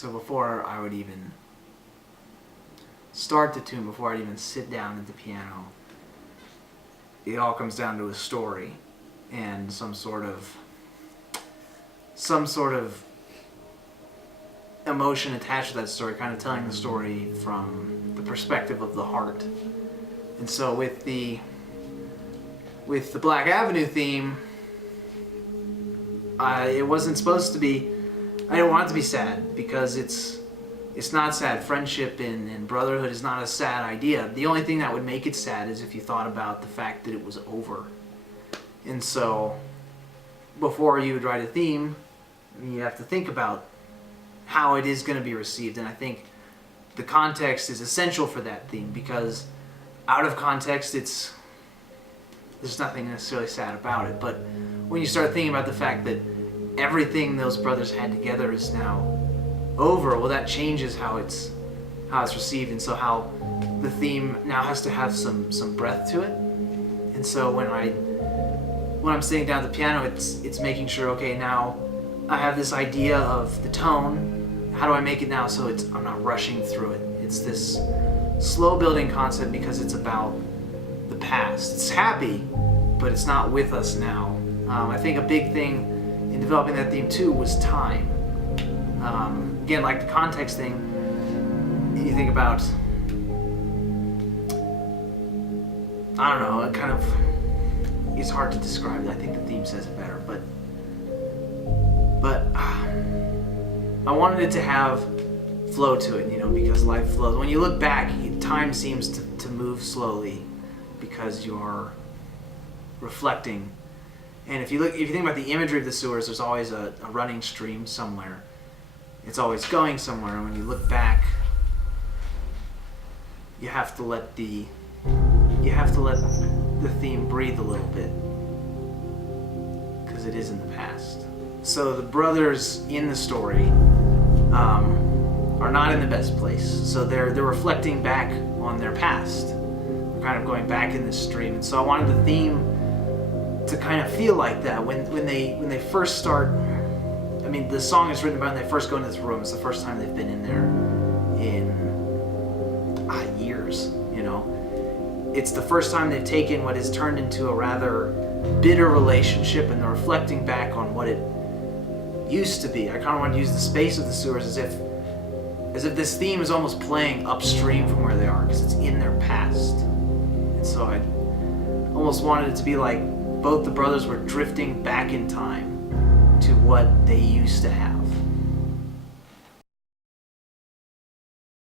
So before I would even start the tune, before I'd even sit down at the piano, it all comes down to a story and some sort of emotion attached to that story, kind of telling the story from the perspective of the heart. And so with the Black Avenue theme, it wasn't supposed to be, I didn't want it to be sad, because it's not sad. Friendship and brotherhood is not a sad idea. The only thing that would make it sad is if you thought about the fact that it was over. And so before you would write a theme, you have to think about how it is going to be received. And I think the context is essential for that theme, because out of context, there's nothing necessarily sad about it. But when you start thinking about the fact that everything those brothers had together is now over, well, that changes how it's received. And so how the theme now has to have some breath to it. And so when I'm sitting down at the piano, it's making sure, okay, now I have this idea of the tone. How do I make it now so I'm not rushing through it? It's this slow building concept because it's about the past. It's happy, but it's not with us now. I think a big thing in developing that theme too was time. Again, like the context thing, you think about, I don't know, it's hard to describe it. I think the theme says it better, but I wanted it to have flow to it, because life flows. When you look back, time seems to move slowly because you're reflecting. And if you think about the imagery of the sewers, there's always a running stream somewhere. It's always going somewhere. And when you look back, you have to let the theme breathe a little bit, because it is in the past. So the brothers in the story are not in the best place. So they're reflecting back on their past. They're kind of going back in this stream. And so I wanted the theme to kind of feel like that when they first start. I mean, the song is written about when they first go into this room. It's the first time they've been in there in years. It's the first time they've taken what has turned into a rather bitter relationship, and they're reflecting back on what it used to be. I kind of want to use the space of the sewers as if this theme is almost playing upstream from where they are, because it's in their past. And so I almost wanted it to be like both the brothers were drifting back in time to what they used to have.